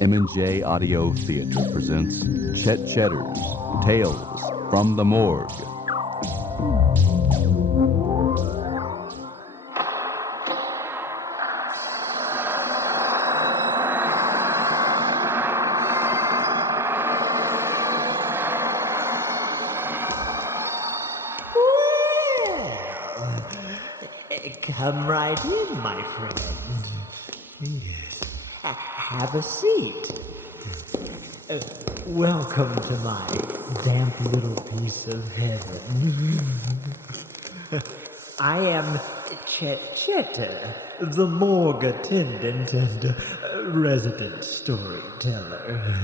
M&J Audio Theater presents Chet Cheddar's Tales from the Morgue. Come right in, my friend. Yes. Have a seat. Welcome to my damp little piece of heaven. I am Chet Cheddar, the morgue attendant and resident storyteller.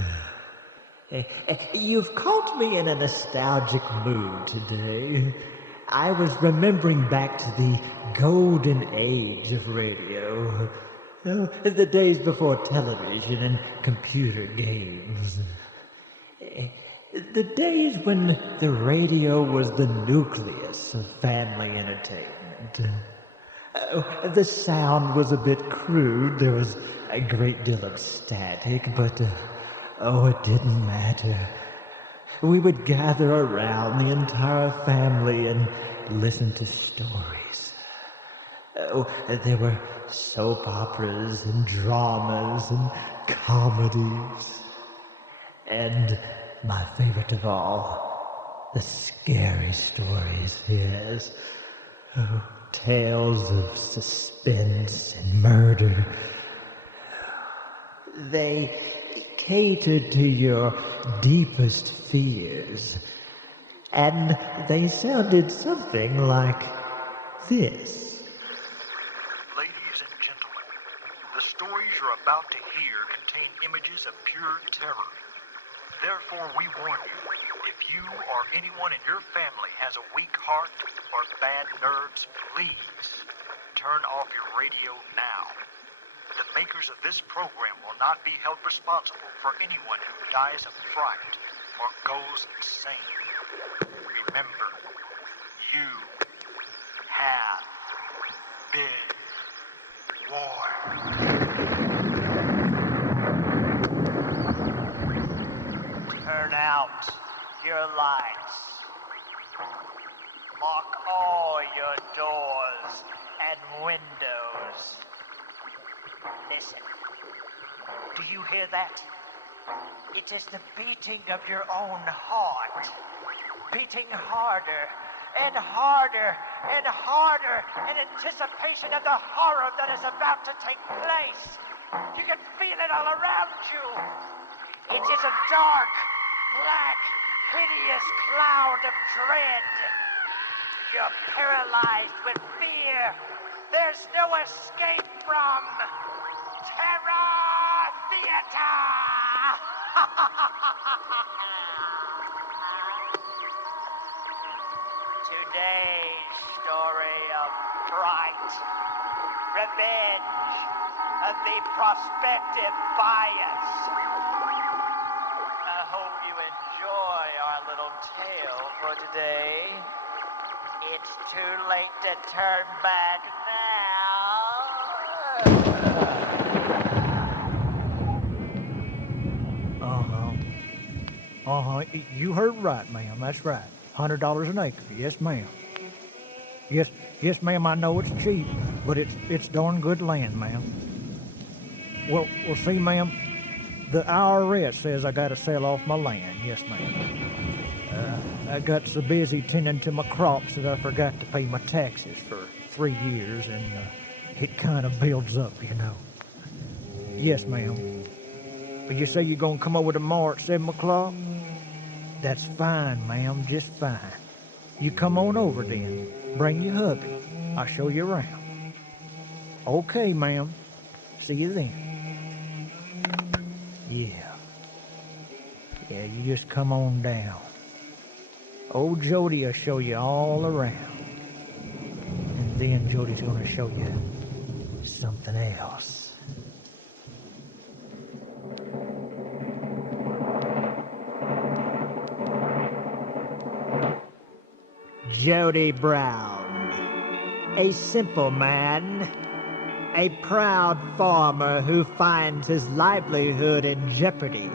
You've caught me in a nostalgic mood today. I was remembering back to the golden age of radio. The days before television and computer games. The days when the radio was the nucleus of family entertainment. The sound was a bit crude. There was a great deal of static, but it didn't matter. We would gather around, the entire family, and listen to stories. There were soap operas and dramas and comedies. And my favorite of all, the scary stories, yes. Tales of suspense and murder. They catered to your deepest fears, and they sounded something like this. Ladies and gentlemen, the stories you're about to hear contain images of pure terror. Therefore, we warn you, if you or anyone in your family has a weak heart or bad nerves, please turn off your radio now. The makers of this program will not be held responsible for anyone who dies of fright or goes insane. Remember, you have been warned. Turn out your lights. Lock all your doors and windows. Listen. Do you hear that? It is the beating of your own heart. Beating harder and harder and harder in anticipation of the horror that is about to take place. You can feel it all around you. It is a dark, black, hideous cloud of dread. You're paralyzed with fear. There's no escape from Terror Theater! Today's story of fright, revenge, of the prospective bias. I hope you enjoy our little tale for today. It's too late to turn back now. You heard right, ma'am. That's right. $100 an acre. Yes, ma'am. Yes, ma'am. I know it's cheap, but it's darn good land, ma'am. Well, see, ma'am. The IRS says I gotta sell off my land. Yes, ma'am. I got so busy tending to my crops that I forgot to pay my taxes for 3 years, and it kind of builds up, you know. Yes, ma'am. But you say you're gonna come over tomorrow at 7 o'clock? That's fine, ma'am, just fine. You come on over then. Bring your hubby. I'll show you around. Okay, ma'am. See you then. Yeah, you just come on down. Old Jody will show you all around. And then Jody's gonna show you something else. Jody Brown, a simple man, a proud farmer who finds his livelihood in jeopardy.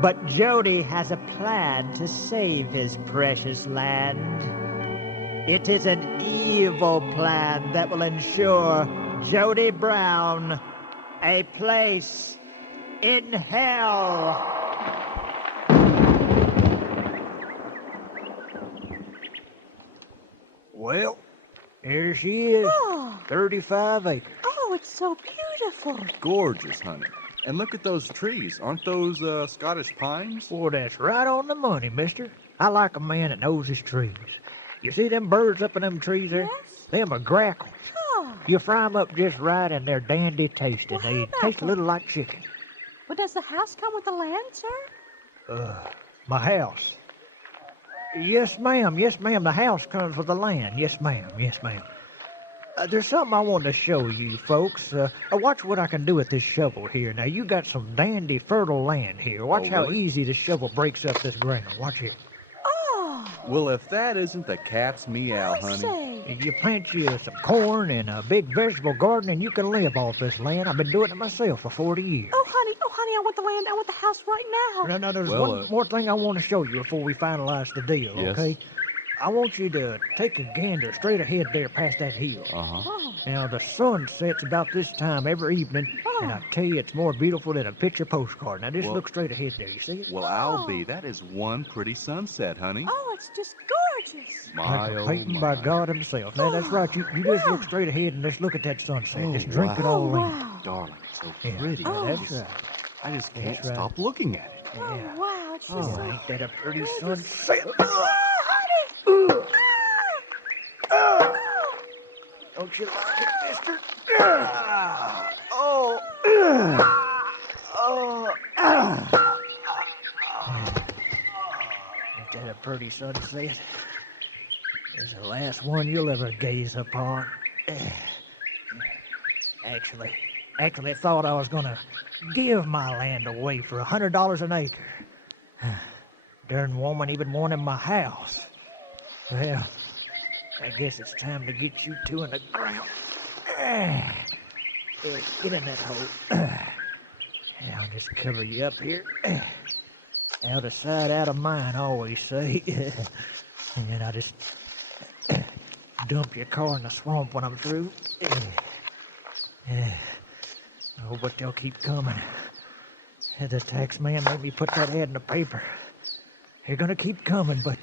But Jody has a plan to save his precious land. It is an evil plan that will ensure Jody Brown a place in hell. Well, here she is. Oh. 35 acres. Oh, it's so beautiful. Gorgeous, honey. And look at those trees. Aren't those Scottish pines? Well, that's right on the money, mister. I like a man that knows his trees. You see them birds up in them trees there? Yes. Them are grackles. Oh. You fry 'em up just right, and they're dandy tasting. Well, how They about taste a that? little like chicken. Well, does the house come with the land, sir? My house. Yes, ma'am. Yes, ma'am. The house comes with the land. Yes, ma'am. Yes, ma'am. There's something I want to show you folks. Watch what I can do with this shovel here. Now, you got some dandy fertile land here. Watch how really? easy the shovel breaks up this ground. Watch here. Oh, Well, if that isn't the cat's meow, I honey. say. You plant you some corn and a big vegetable garden, and you can live off this land. I've been doing it myself for 40 years. Oh, honey, I want the land. I want the house right now. No, there's Well, one more thing I want to show you before we finalize the deal, Yes. okay? I want you to take a gander straight ahead there past that hill. Uh-huh. Oh, Now, the sun sets about this time every evening, and I tell you, it's more beautiful than a picture postcard. Now, just Well- look straight ahead there. You see it? Well, I'll be. That is one pretty sunset, honey. oh, it's just gorgeous. My, Like a oh, painting my. by God himself. Now, that's right. You just look straight ahead and just look at that sunset. Just drink it wow. all in. Wow. Darling, it's so Yeah, pretty. Oh. that's right. I just can't That's right. stop looking at it. Oh, Yeah. wow, it's just Oh, so ain't that a pretty gorgeous. sunset? Oh, honey. Don't you like it, mister? Ain't that a pretty sunset? It's the last one you'll ever gaze upon. Actually thought I was gonna give my land away for $100 an acre. Darn woman even wanted my house. Well, I guess it's time to get you two in the ground. Here, get in that hole. Yeah, I'll just cover you up here. Out of sight, out of mind, I always say. And then I just dump your car in the swamp when I'm through. Oh, but they'll keep coming. The tax man made me put that ad in the paper. They're gonna keep coming, but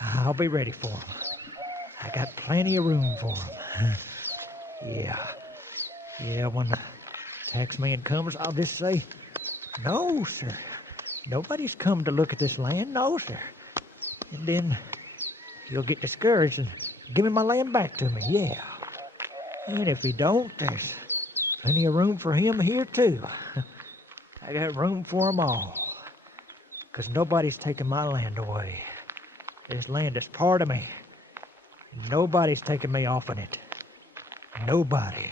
I'll be ready for them. I got plenty of room for them. Yeah, when the tax man comes, I'll just say, no, sir. Nobody's come to look at this land, no, sir. And then he'll get discouraged and give me my land back to me, yeah. And if he don't, there's plenty of room for him here, too. I got room for them all. 'Cause nobody's taking my land away. This land is part of me. Nobody's taking me off of it. Nobody.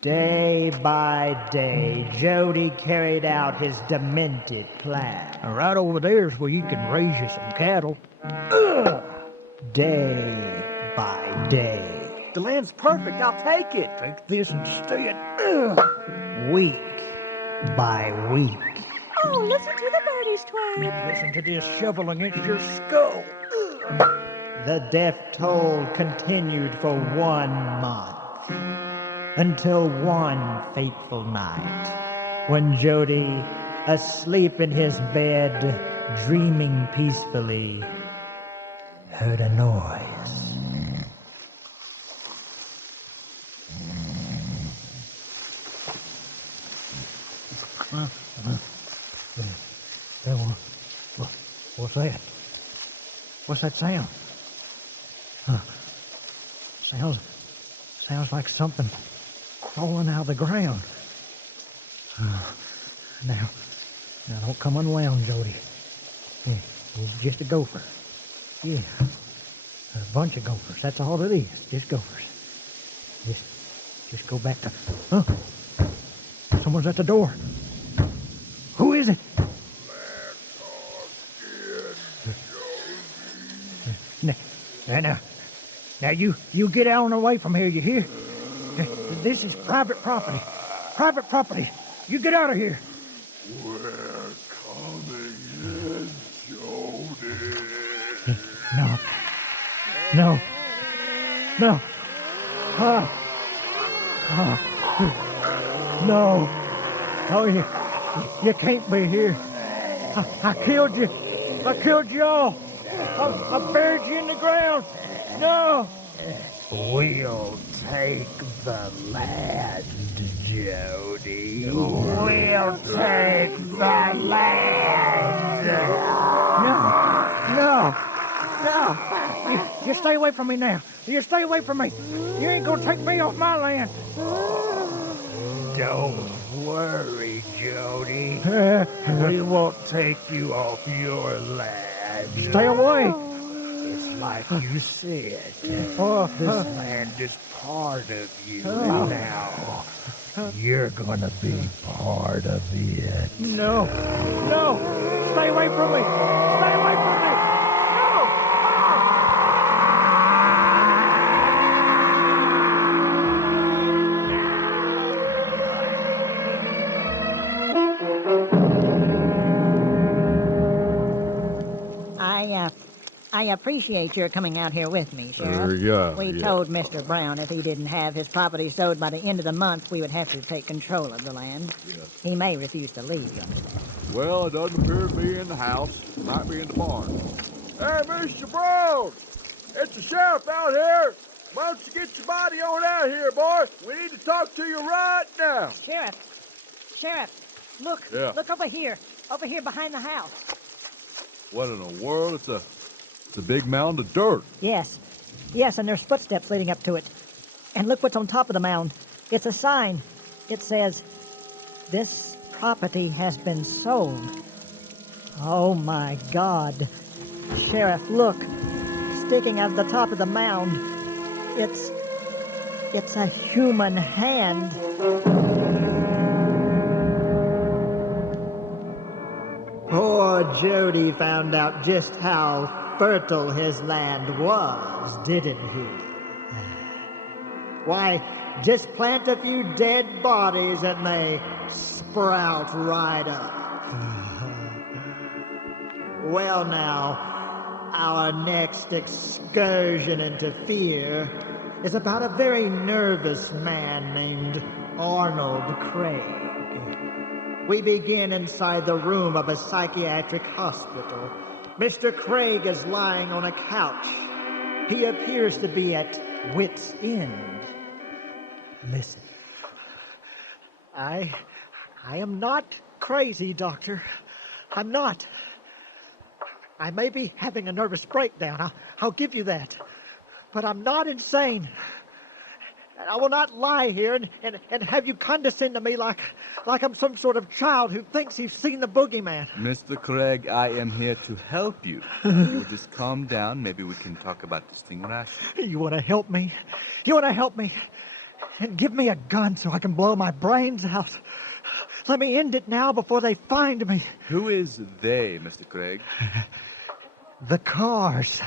Day by day, Jody carried out his demented plan. And right over there's where you can raise you some cattle. Day by day, The land's perfect. I'll take it. Take this instead. week by week. Oh, listen to the birdies twang. Listen to this shovel against your skull. The death toll continued for 1 month, until one fateful night, when Jody, asleep in his bed, dreaming peacefully, heard a noise. What's that? What's that sound? Sounds like something crawling out of the ground. Now don't come unwound, Jody. Yeah, it's just a gopher. Yeah, a bunch of gophers. That's all it is. Just gophers. Just go back to. Huh? Someone's at the door. Who is it? Now, Now you get out and away from here, you hear? This is private property. Private property. You get out of here. We're coming in, Jody. No. No. No. No. Oh, you can't be here. I killed you. I killed you all. I buried you in the ground. No. We'll take the land, Jody. We'll take the land. No. You stay away from me now. You stay away from me. You ain't gonna take me off my land. Don't worry, Jody. We won't take you off your land. Stay away. It's like you said. This land is part of you now. You're gonna be part of it. No. Stay away from me. Stay away from me. I appreciate your coming out here with me, Sheriff. We told Mr. Brown if he didn't have his property sold by the end of the month, we would have to take control of the land. He may refuse to leave, you understand. Well, it doesn't appear to be in the house. It might be in the barn. Hey, Mr. Brown! It's the sheriff out here. Why don't you get your body on out here, boy? We need to talk to you right now. Sheriff, look. Yeah. Look over here behind the house. What in the world? It's a big mound of dirt. Yes, and there's footsteps leading up to it. And look what's on top of the mound. It's a sign. It says, "This property has been sold." Oh, my God. Sheriff, look. Sticking out of the top of the mound. It's a human hand. Poor Jody found out just how fertile his land was, didn't he? Why, just plant a few dead bodies and they sprout right up. Well now, our next excursion into fear is about a very nervous man named Arnold Craig. We begin inside the room of a psychiatric hospital. Mr. Craig is lying on a couch. He appears to be at wit's end. Listen. I am not crazy, Doctor. I'm not. I may be having a nervous breakdown. I'll give you that. But I'm not insane. I will not lie here and have you condescend to me like I'm some sort of child who thinks he's seen the boogeyman. Mr. Craig, I am here to help you. You just calm down. Maybe we can talk about this thing rationally. You want to help me? You want to help me? And give me a gun so I can blow my brains out. Let me end it now before they find me. Who is they, Mr. Craig? The cars.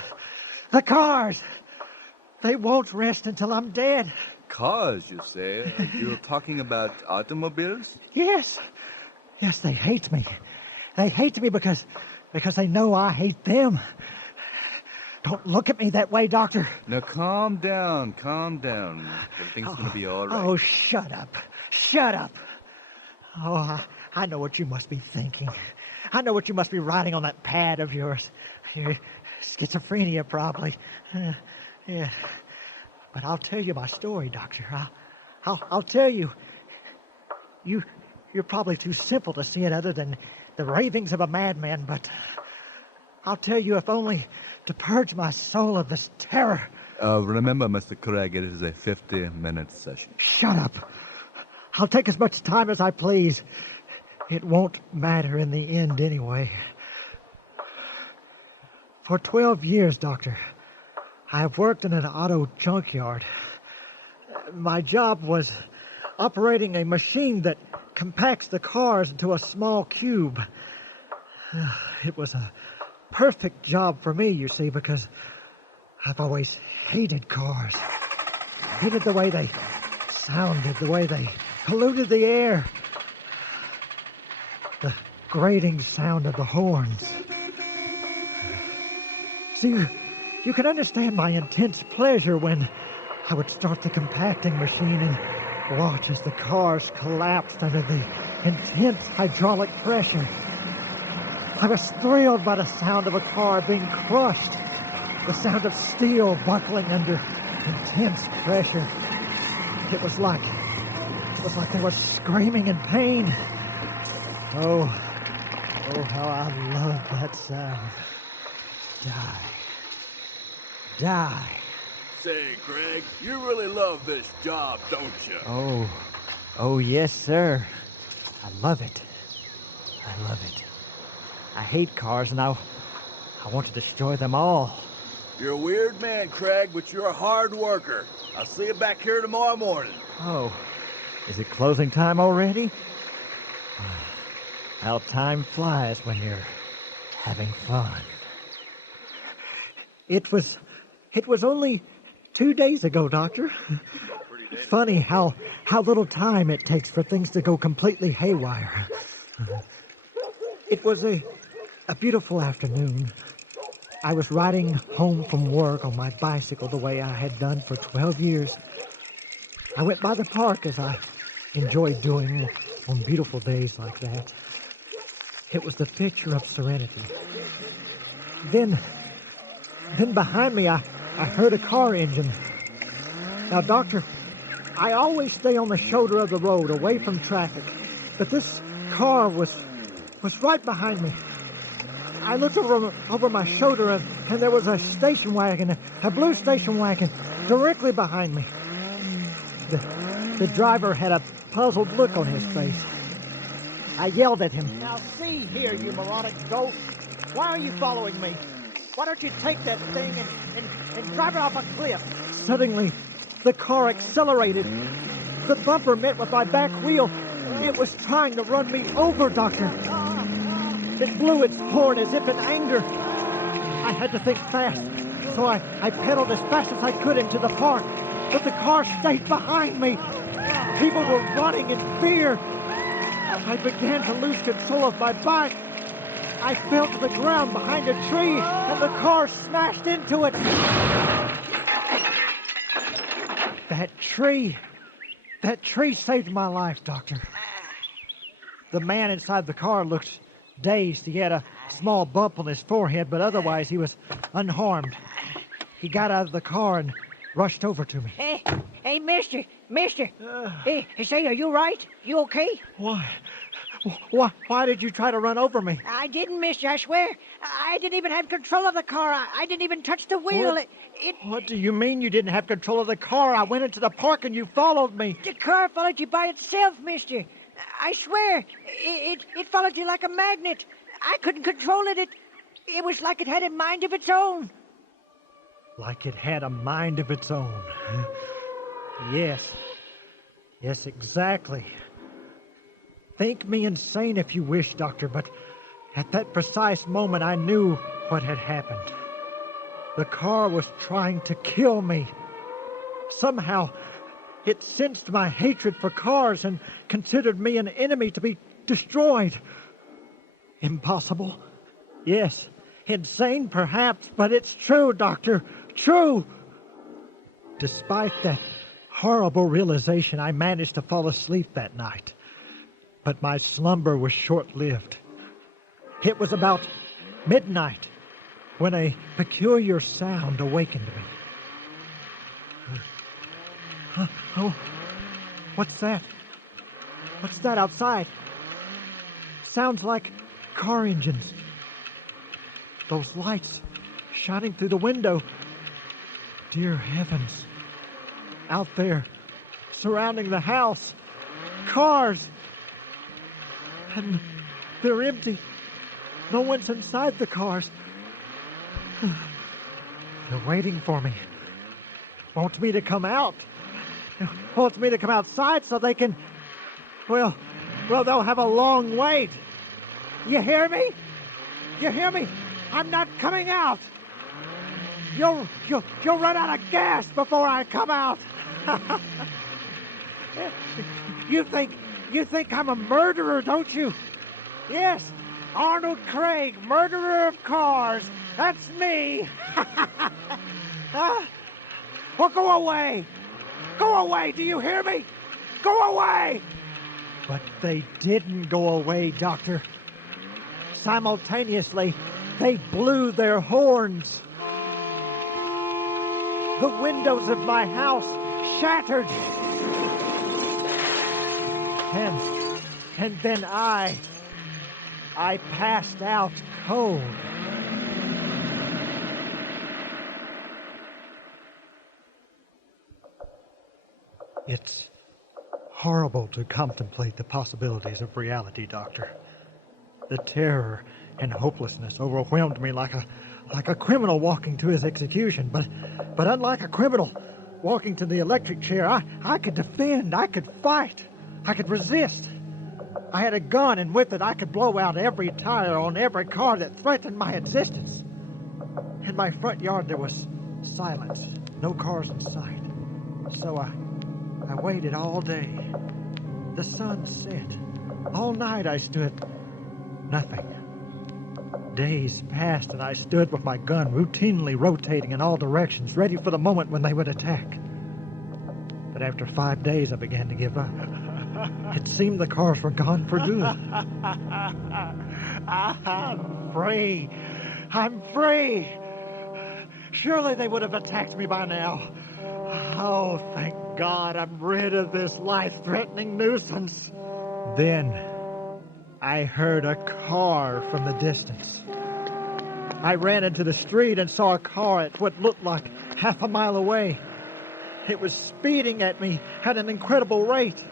The cars. They won't rest until I'm dead. Cars, you say? You're talking about automobiles? Yes. Yes, they hate me. They hate me because they know I hate them. Don't look at me that way, Doctor. Now, calm down. Everything's going to be all right. Oh, shut up. Shut up. Oh, I know what you must be thinking. I know what you must be writing on that pad of yours. Your schizophrenia, probably. Yeah. But I'll tell you my story, Doctor. I'll tell you. You're probably too simple to see it other than the ravings of a madman, but I'll tell you if only to purge my soul of this terror. Remember, Mr. Craig, it is a 50-minute session. Shut up. I'll take as much time as I please. It won't matter in the end anyway. For 12 years, Doctor, I've worked in an auto junkyard. My job was operating a machine that compacts the cars into a small cube. It was a perfect job for me, you see, because I've always hated cars. Hated the way they sounded, the way they polluted the air. The grating sound of the horns. See, you can understand my intense pleasure when I would start the compacting machine and watch as the cars collapsed under the intense hydraulic pressure. I was thrilled by the sound of a car being crushed, the sound of steel buckling under intense pressure. It was like they were screaming in pain. Oh, how I loved that sound. Die. Say, Craig, you really love this job, don't you? Oh, yes, sir. I love it. I hate cars, and I want to destroy them all. You're a weird man, Craig, but you're a hard worker. I'll see you back here tomorrow morning. Oh, is it closing time already? How time flies when you're having fun. It was only 2 days ago, Doctor. Funny how little time it takes for things to go completely haywire. It was a beautiful afternoon. I was riding home from work on my bicycle the way I had done for 12 years. I went by the park as I enjoy doing on beautiful days like that. It was the picture of serenity. Then behind me, I heard a car engine. Now, Doctor, I always stay on the shoulder of the road, away from traffic. But this car was right behind me. I looked over my shoulder, and there was a station wagon, a blue station wagon, directly behind me. The driver had a puzzled look on his face. I yelled at him. Now see here, you moronic goat. Why are you following me? Why don't you take that thing and drive it off a cliff? Suddenly, the car accelerated. The bumper met with my back wheel. It was trying to run me over, Doctor. It blew its horn as if in anger. I had to think fast, so I pedaled as fast as I could into the park. But the car stayed behind me. People were running in fear. I began to lose control of my bike. I fell to the ground behind a tree, and the car smashed into it. That tree saved my life, Doctor. The man inside the car looked dazed. He had a small bump on his forehead, but otherwise he was unharmed. He got out of the car and rushed over to me. Hey, mister. Hey, say, are you right? You okay? Why did you try to run over me? I didn't, mister, I swear. I didn't even have control of the car. I didn't even touch the wheel. What do you mean you didn't have control of the car? I went into the park and you followed me. The car followed you by itself, mister. I swear. It followed you like a magnet. I couldn't control it. It was like it had a mind of its own. Like it had a mind of its own. Yes, exactly. Think me insane if you wish, Doctor, but at that precise moment I knew what had happened. The car was trying to kill me. Somehow, it sensed my hatred for cars and considered me an enemy to be destroyed. Impossible? Yes. Insane, perhaps, but it's true, Doctor. True! Despite that horrible realization, I managed to fall asleep that night. But my slumber was short-lived. It was about midnight when a peculiar sound awakened me. Oh, what's that? What's that outside? Sounds like car engines. Those lights shining through the window. Dear heavens. Out there, surrounding the house. Cars. And they're empty. No one's inside the cars. They're waiting for me. Want me to come out. Wants me to come outside so they can... Well, they'll have a long wait. You hear me? You hear me? I'm not coming out. You'll run out of gas before I come out. You think I'm a murderer, don't you? Yes, Arnold Craig, murderer of cars. That's me. Well, go away. Go away, do you hear me? Go away! But they didn't go away, Doctor. Simultaneously, they blew their horns. The windows of my house shattered. And then I passed out cold. It's horrible to contemplate the possibilities of reality, Doctor. The terror and hopelessness overwhelmed me like a criminal walking to his execution. But unlike a criminal walking to the electric chair, I could defend, I could fight, I could resist. I had a gun, and with it I could blow out every tire on every car that threatened my existence. In my front yard there was silence, no cars in sight. So I waited all day. The sun set. All night I stood. Nothing. Days passed and I stood with my gun routinely rotating in all directions, ready for the moment when they would attack. But after 5 days I began to give up. It seemed the cars were gone for good. I'm free. I'm free. Surely they would have attacked me by now. Oh, thank God I'm rid of this life-threatening nuisance. Then I heard a car from the distance. I ran into the street and saw a car at what looked like half a mile away. It was speeding at me at an incredible rate.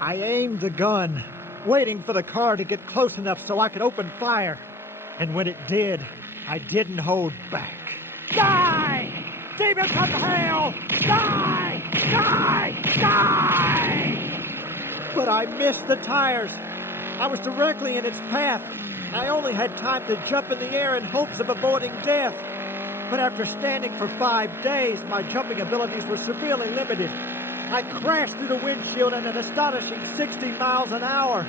I aimed the gun, waiting for the car to get close enough so I could open fire. And when it did, I didn't hold back. Die! Demons of hell! Die! Die! Die! But I missed the tires. I was directly in its path. I only had time to jump in the air in hopes of avoiding death. But after standing for 5 days, my jumping abilities were severely limited. I crashed through the windshield at an astonishing 60 miles an hour.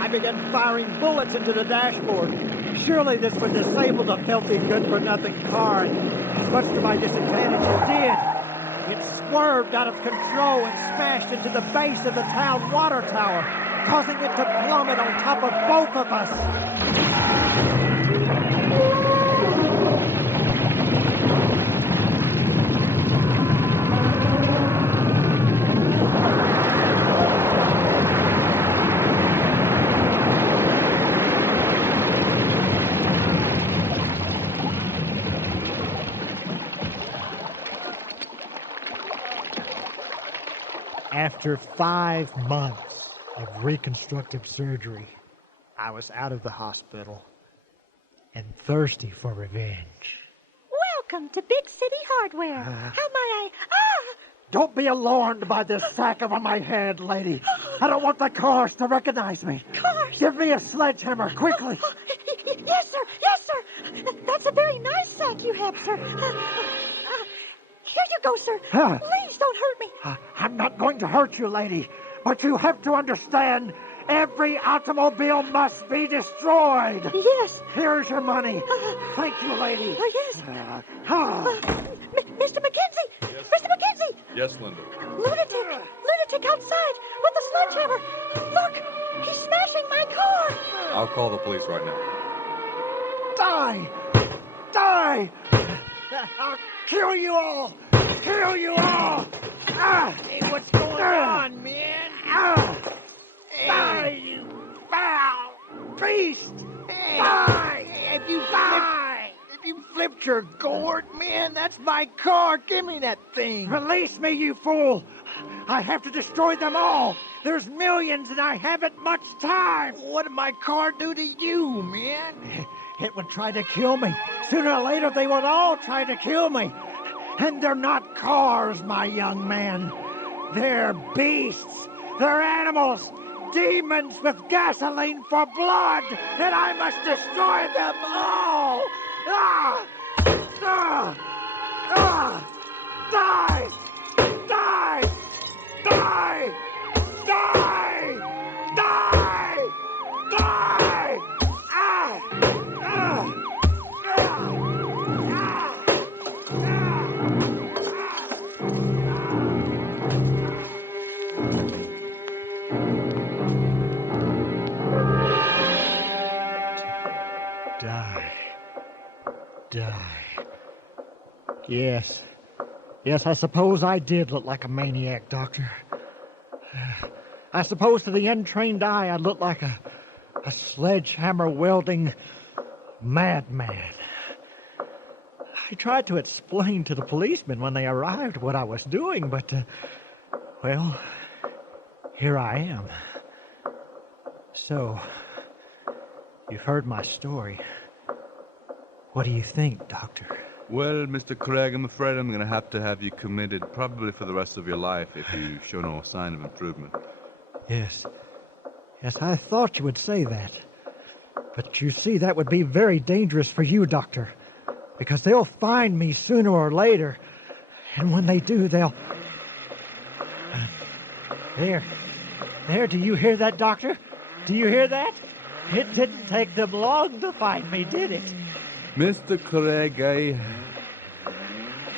I began firing bullets into the dashboard. Surely this would disable the filthy, good-for-nothing car. And much to my disadvantage, it did. It swerved out of control and smashed into the base of the town water tower, causing it to plummet on top of both of us. After 5 months of reconstructive surgery, I was out of the hospital and thirsty for revenge. Welcome to Big City Hardware. How may I... Don't be alarmed by this sack over my head, lady. I don't want the cars to recognize me. Cars? Give me a sledgehammer, quickly. Yes, sir. Yes, sir. That's a very nice sack you have, sir. Here you go, sir. Please don't hurt me. I'm not going to hurt you, lady. But you have to understand, every automobile must be destroyed. Yes. Here's your money. Thank you, lady. Yes. Mr. McKenzie. Yes. Mr. McKenzie. Yes, Linda. Lunatic outside with the sledgehammer. Look, he's smashing my car. I'll call the police right now. Die! Die! I'll kill you all! Kill you all! Hey, what's going on, man? Die, you foul beast! Die! If you flipped your gourd, man, that's my car. Give me that thing. Release me, you fool! I have to destroy them all! There's millions and I haven't much time! What did my car do to you, man? It would try to kill me. Sooner or later, they would all try to kill me. And they're not cars, my young man. They're beasts. They're animals. demons with gasoline for blood, and I must destroy them all! Ah! Ah! Ah! Die! Die! Die! Die! Die! Die! Ah! Ah! Die. Yes. Yes, I suppose I did look like a maniac, Doctor. I suppose to the untrained eye I looked like a sledgehammer-wielding madman. I tried to explain to the policemen when they arrived what I was doing, but, well, here I am. So, you've heard my story. What do you think, Doctor? Well, Mr. Craig, I'm afraid I'm going to have you committed probably for the rest of your life if you show no sign of improvement. Yes. Yes, I thought you would say that. But you see, that would be very dangerous for you, Doctor. Because they'll find me sooner or later. And when they do, they'll... There. There, do you hear that, Doctor? Do you hear that? It didn't take them long to find me, did it? Mr. Craig,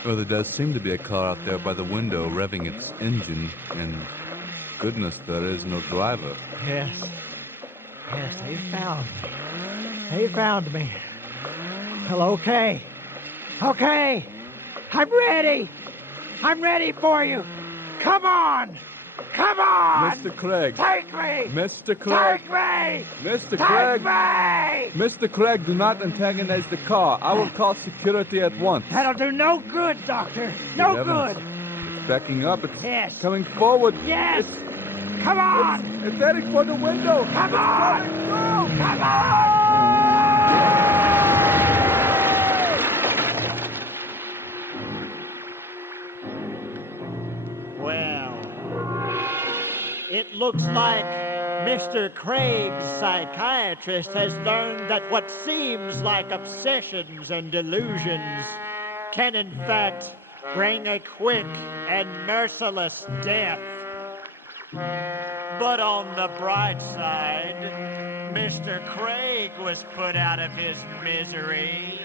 well, there does seem to be a car out there by the window revving its engine, and goodness, there is no driver. Yes. Yes, they found me. They found me. Well, okay. Okay. I'm ready. I'm ready for you. Come on. Come on. Mr. Craig. Take me. Mr. Craig. Take me. Mr. Take Craig. me. Mr. Craig, do not antagonize the car. I will call security at once. That'll do no good, Doctor. No Good good. heavens. It's backing up. It's Yes. coming forward. Yes. Come on. It's heading for the window. Come on. Come on. Well, it looks like Mr. Craig's psychiatrist has learned that what seems like obsessions and delusions can in fact bring a quick and merciless death. But on the bright side, Mr. Craig was put out of his misery.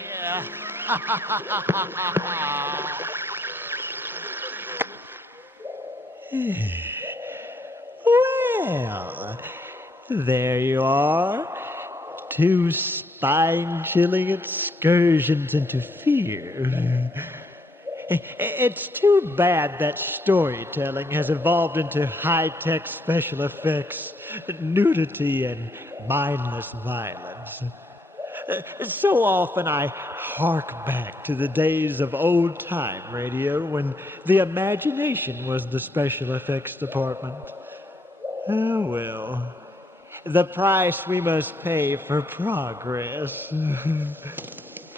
Well, there you are. 2 spine-chilling excursions into fear. It's too bad that storytelling has evolved into high-tech special effects, nudity, and mindless violence. So often I hark back to the days of old-time radio when the imagination was the special effects department. Oh, well, the price we must pay for progress.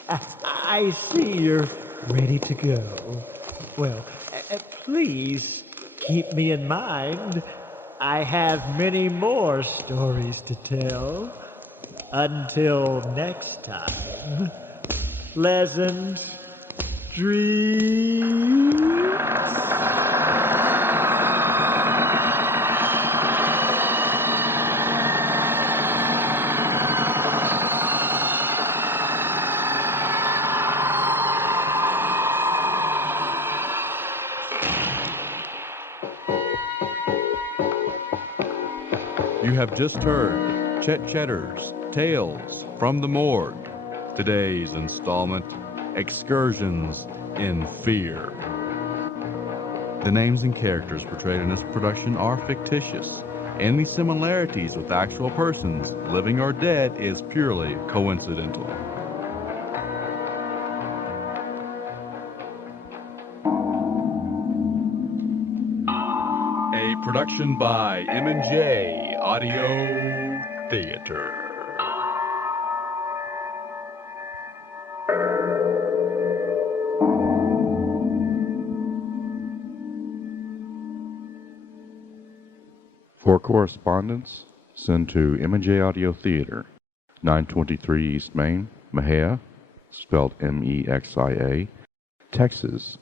I see you're ready to go. Well, please keep me in mind. I have many more stories to tell. Until next time, pleasant dreams. You have just heard Chet Cheddar's Tales from the Morgue. Today's installment, Excursions in Fear. The names and characters portrayed in this production are fictitious. Any similarities with actual persons, living or dead, is purely coincidental. A production by M&J Audio Theater. For correspondence, send to M&J Audio Theater, 923 East Main, Mexia, spelled Mexia, Texas,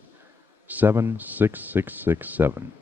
76667.